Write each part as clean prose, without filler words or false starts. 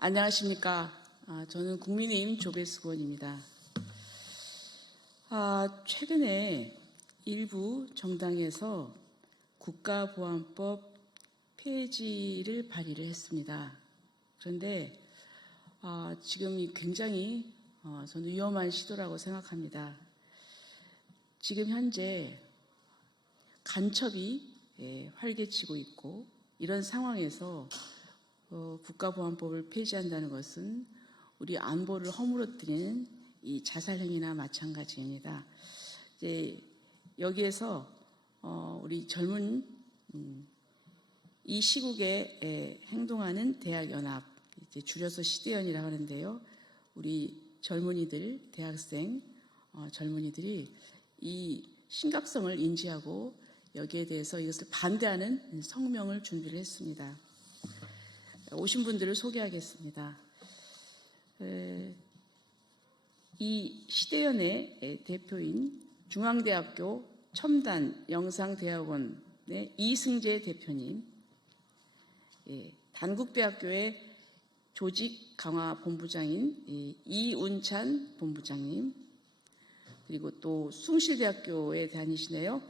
안녕하십니까. 저는 국민의힘 조배수 의원입니다. 최근에 일부 정당에서 국가보안법 폐지를 발의를 했습니다. 그런데 지금 굉장히 저는 위험한 시도라고 생각합니다. 지금 현재 간첩이 활개치고 있고 이런 상황에서 국가보안법을 폐지한다는 것은 우리 안보를 허물어뜨리는 이 자살행위나 마찬가지입니다. 이제 여기에서 우리 젊은 이 시국에 행동하는 대학연합, 이제 줄여서 시대연이라고 하는데요. 우리 젊은이들, 대학생 젊은이들이 이 심각성을 인지하고 여기에 대해서 이것을 반대하는 성명을 준비를 했습니다. 오신 분들을 소개하겠습니다. 이 시대연의 대표인 중앙대학교 첨단영상대학원의 이승재 대표님, 단국대학교의 조직강화본부장인 이운찬 본부장님, 그리고 또 숭실대학교에 다니시네요.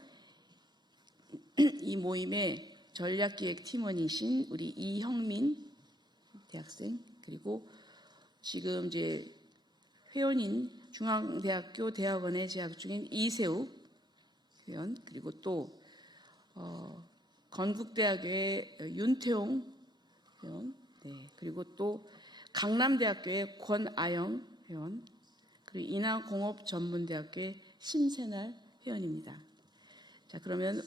이 모임의 전략기획팀원이신 우리 이형민 대학생, 그리고 지금 이제 회원인 중앙대학교 대학원에 재학 중인 이세욱 회원, 그리고 또 건국대학교의 윤태용 회원, 그리고 또 강남대학교의 권아영 회원, 그리고 인하공업전문대학교의 심세날 회원입니다. 자, 그러면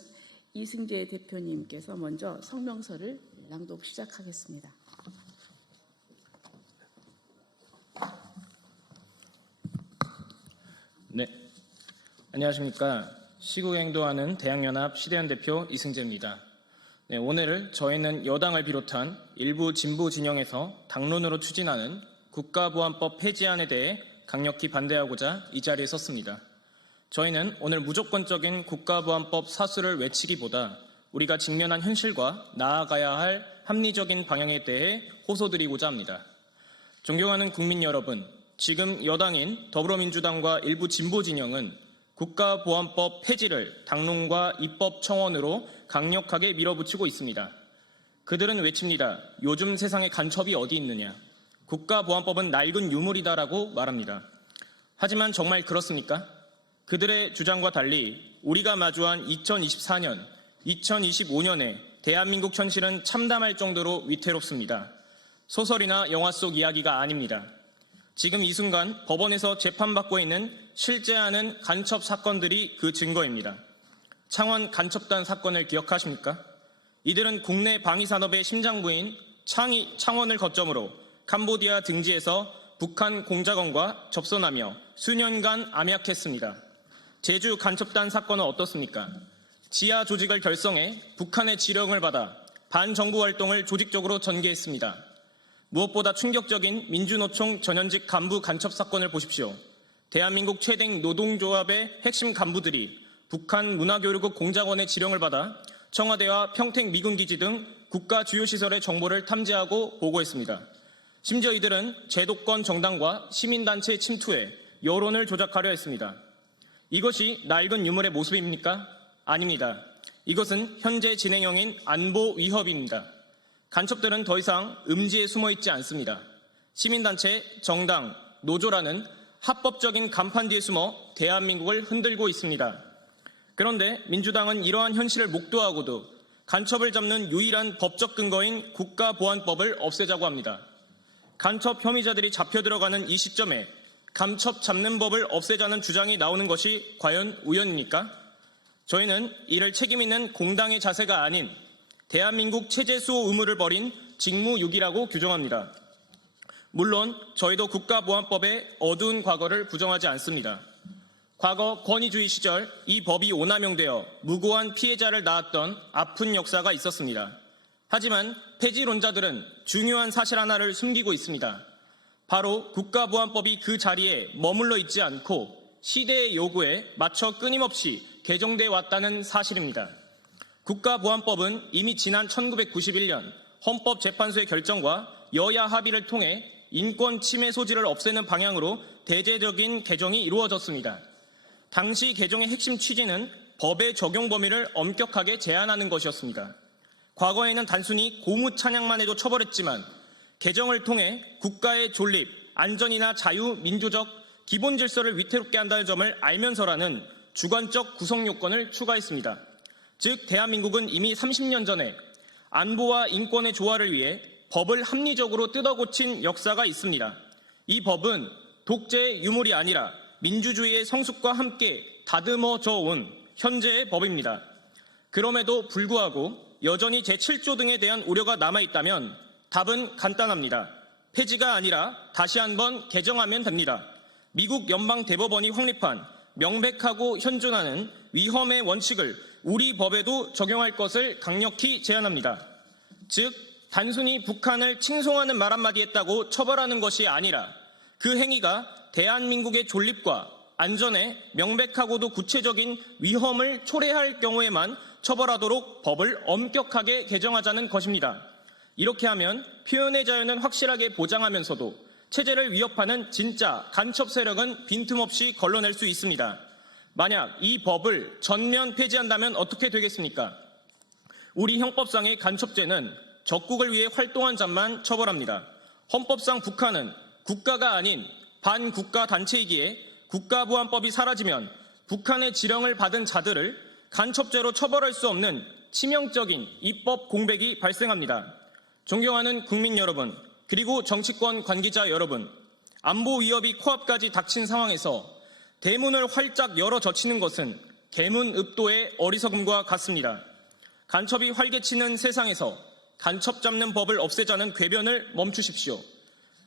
이승재 대표님께서 먼저 성명서를 낭독 시작하겠습니다. 네, 안녕하십니까. 시국행동하는 대학연합 시대연 대표 이승재입니다. 네, 오늘 저희는 여당을 비롯한 일부 진보 진영에서 당론으로 추진하는 국가보안법 폐지안에 대해 강력히 반대하고자 이 자리에 섰습니다. 저희는 오늘 무조건적인 국가보안법 사수를 외치기보다 우리가 직면한 현실과 나아가야 할 합리적인 방향에 대해 호소드리고자 합니다. 존경하는 국민 여러분, 지금 여당인 더불어민주당과 일부 진보 진영은 국가보안법 폐지를 당론과 입법청원으로 강력하게 밀어붙이고 있습니다. 그들은 외칩니다. 요즘 세상에 간첩이 어디 있느냐. 국가보안법은 낡은 유물이다라고 말합니다. 하지만 정말 그렇습니까? 그들의 주장과 달리 우리가 마주한 2024년, 2025년에 대한민국 현실은 참담할 정도로 위태롭습니다. 소설이나 영화 속 이야기가 아닙니다. 지금 이 순간 법원에서 재판받고 있는 실제하는 간첩 사건들이 그 증거입니다. 창원 간첩단 사건을 기억하십니까? 이들은 국내 방위산업의 심장부인 창원을 거점으로 캄보디아 등지에서 북한 공작원과 접선하며 수년간 암약했습니다. 제주 간첩단 사건은 어떻습니까? 지하 조직을 결성해 북한의 지령을 받아 반정부 활동을 조직적으로 전개했습니다. 무엇보다 충격적인 민주노총 전현직 간부 간첩 사건을 보십시오. 대한민국 최대 노동조합의 핵심 간부들이 북한 문화교류국 공작원의 지령을 받아 청와대와 평택 미군기지 등 국가 주요 시설의 정보를 탐지하고 보고했습니다. 심지어 이들은 제도권 정당과 시민단체에 침투해 여론을 조작하려 했습니다. 이것이 낡은 유물의 모습입니까? 아닙니다. 이것은 현재 진행형인 안보 위협입니다. 간첩들은 더 이상 음지에 숨어있지 않습니다. 시민단체, 정당, 노조라는 합법적인 간판 뒤에 숨어 대한민국을 흔들고 있습니다. 그런데 민주당은 이러한 현실을 목도하고도 간첩을 잡는 유일한 법적 근거인 국가보안법을 없애자고 합니다. 간첩 혐의자들이 잡혀 들어가는 이 시점에 간첩 잡는 법을 없애자는 주장이 나오는 것이 과연 우연입니까? 저희는 이를 책임있는 공당의 자세가 아닌 대한민국 체제 수호 의무를 벌인 직무유기라고 규정합니다. 물론 저희도 국가보안법의 어두운 과거를 부정하지 않습니다. 과거 권위주의 시절 이 법이 오남용되어 무고한 피해자를 낳았던 아픈 역사가 있었습니다. 하지만 폐지론자들은 중요한 사실 하나를 숨기고 있습니다. 바로 국가보안법이 그 자리에 머물러 있지 않고 시대의 요구에 맞춰 끊임없이 개정돼 왔다는 사실입니다. 국가보안법은 이미 지난 1991년 헌법재판소의 결정과 여야 합의를 통해 인권 침해 소지를 없애는 방향으로 대대적인 개정이 이루어졌습니다. 당시 개정의 핵심 취지는 법의 적용 범위를 엄격하게 제한하는 것이었습니다. 과거에는 단순히 고무 찬양만 해도 처벌했지만 개정을 통해 국가의 존립, 안전이나 자유, 민주적, 기본 질서를 위태롭게 한다는 점을 알면서라는 주관적 구성 요건을 추가했습니다. 즉, 대한민국은 이미 30년 전에 안보와 인권의 조화를 위해 법을 합리적으로 뜯어고친 역사가 있습니다. 이 법은 독재의 유물이 아니라 민주주의의 성숙과 함께 다듬어져 온 현재의 법입니다. 그럼에도 불구하고 여전히 제7조 등에 대한 우려가 남아있다면 답은 간단합니다. 폐지가 아니라 다시 한번 개정하면 됩니다. 미국 연방대법원이 확립한 명백하고 현존하는 위헌의 원칙을 우리 법에도 적용할 것을 강력히 제안합니다. 즉, 단순히 북한을 칭송하는 말 한마디 했다고 처벌하는 것이 아니라 그 행위가 대한민국의 존립과 안전에 명백하고도 구체적인 위험을 초래할 경우에만 처벌하도록 법을 엄격하게 개정하자는 것입니다. 이렇게 하면 표현의 자유는 확실하게 보장하면서도 체제를 위협하는 진짜 간첩 세력은 빈틈없이 걸러낼 수 있습니다. 만약 이 법을 전면 폐지한다면 어떻게 되겠습니까? 우리 형법상의 간첩죄는 적국을 위해 활동한 자만 처벌합니다. 헌법상 북한은 국가가 아닌 반국가 단체이기에 국가보안법이 사라지면 북한의 지령을 받은 자들을 간첩죄로 처벌할 수 없는 치명적인 입법 공백이 발생합니다. 존경하는 국민 여러분, 그리고 정치권 관계자 여러분, 안보 위협이 코앞까지 닥친 상황에서 대문을 활짝 열어 젖히는 것은 개문읍도의 어리석음과 같습니다. 간첩이 활개치는 세상에서 간첩 잡는 법을 없애자는 궤변을 멈추십시오.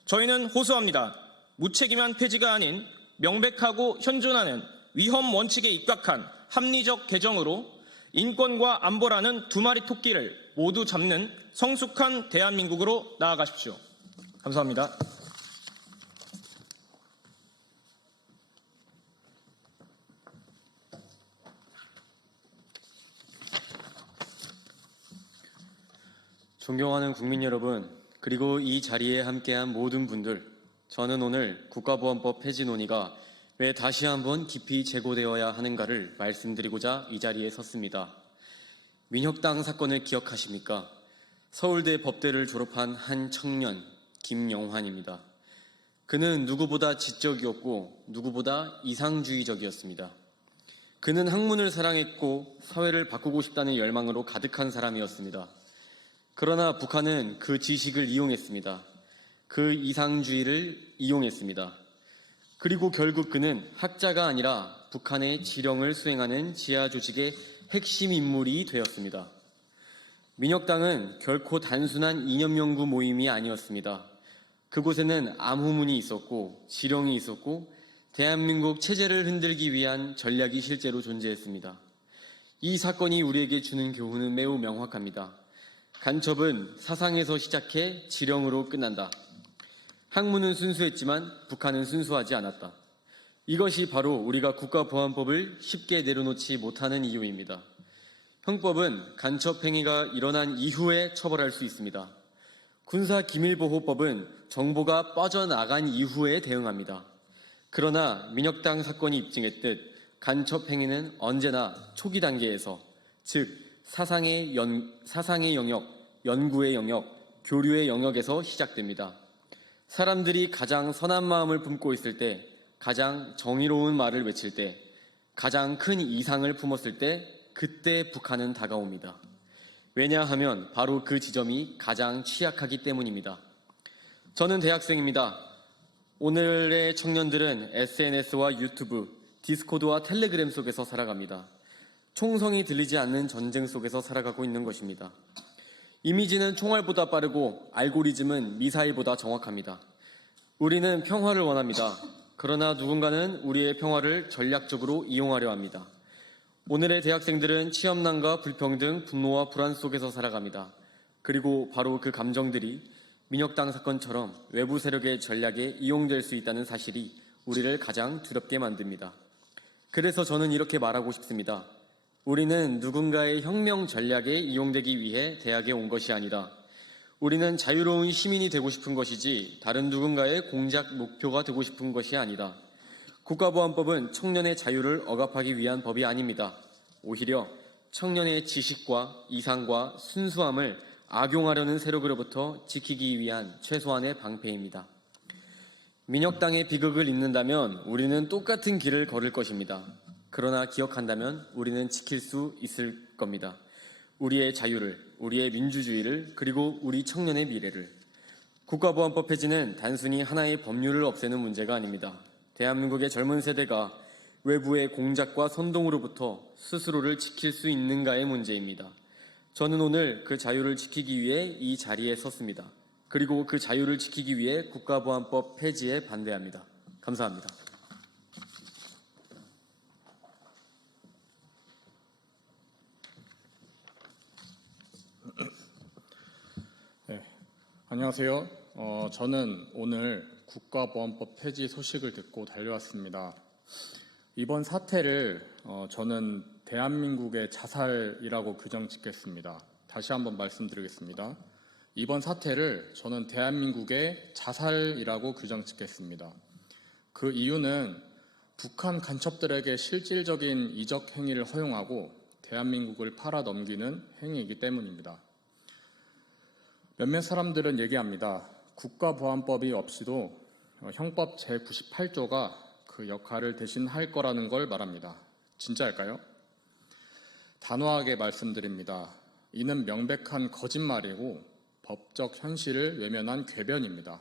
저희는 호소합니다. 무책임한 폐지가 아닌 명백하고 현존하는 위헌 원칙에 입각한 합리적 개정으로 인권과 안보라는 두 마리 토끼를 모두 잡는 성숙한 대한민국으로 나아가십시오. 감사합니다. 존경하는 국민 여러분, 그리고 이 자리에 함께한 모든 분들, 저는 오늘 국가보안법 폐지 논의가 왜 다시 한번 깊이 재고되어야 하는가를 말씀드리고자 이 자리에 섰습니다. 민혁당 사건을 기억하십니까? 서울대 법대를 졸업한 한 청년, 김영환입니다. 그는 누구보다 지적이었고 누구보다 이상주의적이었습니다. 그는 학문을 사랑했고 사회를 바꾸고 싶다는 열망으로 가득한 사람이었습니다. 그러나 북한은 그 지식을 이용했습니다. 그 이상주의를 이용했습니다. 그리고 결국 그는 학자가 아니라 북한의 지령을 수행하는 지하 조직의 핵심 인물이 되었습니다. 민혁당은 결코 단순한 이념 연구 모임이 아니었습니다. 그곳에는 암후문이 있었고 지령이 있었고 대한민국 체제를 흔들기 위한 전략이 실제로 존재했습니다. 이 사건이 우리에게 주는 교훈은 매우 명확합니다. 간첩은 사상에서 시작해 지령으로 끝난다. 학문은 순수했지만 북한은 순수하지 않았다. 이것이 바로 우리가 국가보안법을 쉽게 내려놓지 못하는 이유입니다. 형법은 간첩 행위가 일어난 이후에 처벌할 수 있습니다. 군사기밀보호법은 정보가 빠져나간 이후에 대응합니다. 그러나 민혁당 사건이 입증했듯 간첩 행위는 언제나 초기 단계에서, 즉 사상의 영역, 연구의 영역, 교류의 영역에서 시작됩니다. 사람들이 가장 선한 마음을 품고 있을 때, 가장 정의로운 말을 외칠 때, 가장 큰 이상을 품었을 때, 그때 북한은 다가옵니다. 왜냐하면 바로 그 지점이 가장 취약하기 때문입니다. 저는 대학생입니다. 오늘의 청년들은 SNS와 유튜브, 디스코드와 텔레그램 속에서 살아갑니다. 총성이 들리지 않는 전쟁 속에서 살아가고 있는 것입니다. 이미지는 총알보다 빠르고 알고리즘은 미사일보다 정확합니다. 우리는 평화를 원합니다. 그러나 누군가는 우리의 평화를 전략적으로 이용하려 합니다. 오늘의 대학생들은 취업난과 불평등, 분노와 불안 속에서 살아갑니다. 그리고 바로 그 감정들이 민혁당 사건처럼 외부 세력의 전략에 이용될 수 있다는 사실이 우리를 가장 두렵게 만듭니다. 그래서 저는 이렇게 말하고 싶습니다. 우리는 누군가의 혁명 전략에 이용되기 위해 대학에 온 것이 아니다. 우리는 자유로운 시민이 되고 싶은 것이지 다른 누군가의 공작 목표가 되고 싶은 것이 아니다. 국가보안법은 청년의 자유를 억압하기 위한 법이 아닙니다. 오히려 청년의 지식과 이상과 순수함을 악용하려는 세력으로부터 지키기 위한 최소한의 방패입니다. 민혁당의 비극을 잊는다면 우리는 똑같은 길을 걸을 것입니다. 그러나 기억한다면 우리는 지킬 수 있을 겁니다. 우리의 자유를, 우리의 민주주의를, 그리고 우리 청년의 미래를. 국가보안법 폐지는 단순히 하나의 법률을 없애는 문제가 아닙니다. 대한민국의 젊은 세대가 외부의 공작과 선동으로부터 스스로를 지킬 수 있는가의 문제입니다. 저는 오늘 그 자유를 지키기 위해 이 자리에 섰습니다. 그리고 그 자유를 지키기 위해 국가보안법 폐지에 반대합니다. 감사합니다. 안녕하세요. 저는 오늘 국가보안법 폐지 소식을 듣고 달려왔습니다. 이번 사태를 저는 대한민국의 자살이라고 규정짓겠습니다. 다시 한번 말씀드리겠습니다. 이번 사태를 저는 대한민국의 자살이라고 규정짓겠습니다. 그 이유는 북한 간첩들에게 실질적인 이적 행위를 허용하고 대한민국을 팔아넘기는 행위이기 때문입니다. 몇몇 사람들은 얘기합니다. 국가보안법이 없이도 형법 제98조가 그 역할을 대신할 거라는 걸 말합니다. 진짜일까요? 단호하게 말씀드립니다. 이는 명백한 거짓말이고 법적 현실을 외면한 궤변입니다.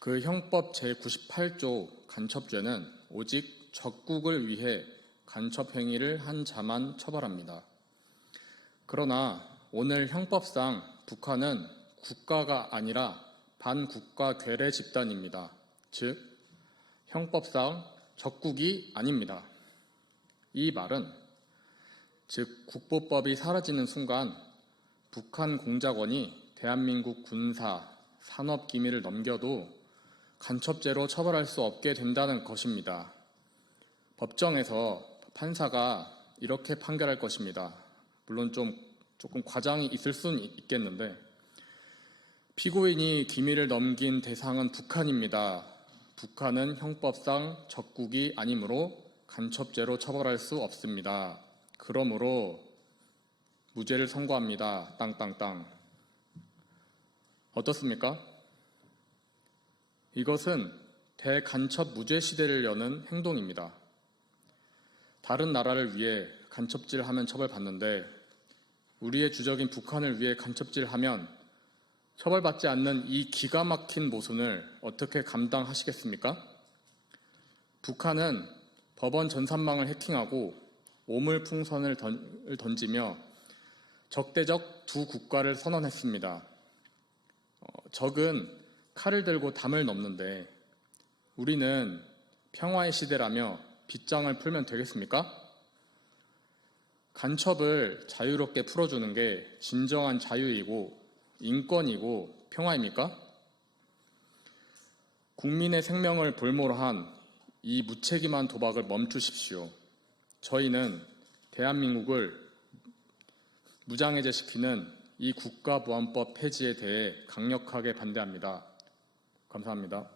그 형법 제98조 간첩죄는 오직 적국을 위해 간첩 행위를 한 자만 처벌합니다. 그러나 오늘 형법상 북한은 국가가 아니라 반국가 괴뢰 집단입니다. 즉, 형법상 적국이 아닙니다. 이 말은 즉 국보법이 사라지는 순간 북한 공작원이 대한민국 군사, 산업 기밀을 넘겨도 간첩죄로 처벌할 수 없게 된다는 것입니다. 법정에서 판사가 이렇게 판결할 것입니다. 물론 조금 과장이 있을 수는 있겠는데, 피고인이 기밀을 넘긴 대상은 북한입니다. 북한은 형법상 적국이 아니므로 간첩죄로 처벌할 수 없습니다. 그러므로 무죄를 선고합니다. 땅땅땅. 어떻습니까? 이것은 대간첩 무죄 시대를 여는 행동입니다. 다른 나라를 위해 간첩질하면 처벌받는데 우리의 주적인 북한을 위해 간첩질하면 처벌받지 않는 이 기가 막힌 모순을 어떻게 감당하시겠습니까? 북한은 법원 전산망을 해킹하고 오물풍선을 던지며 적대적 두 국가를 선언했습니다. 적은 칼을 들고 담을 넘는데 우리는 평화의 시대라며 빗장을 풀면 되겠습니까? 간첩을 자유롭게 풀어주는 게 진정한 자유이고 인권이고 평화입니까? 국민의 생명을 볼모로 한 이 무책임한 도박을 멈추십시오. 저희는 대한민국을 무장해제시키는 이 국가보안법 폐지에 대해 강력하게 반대합니다. 감사합니다.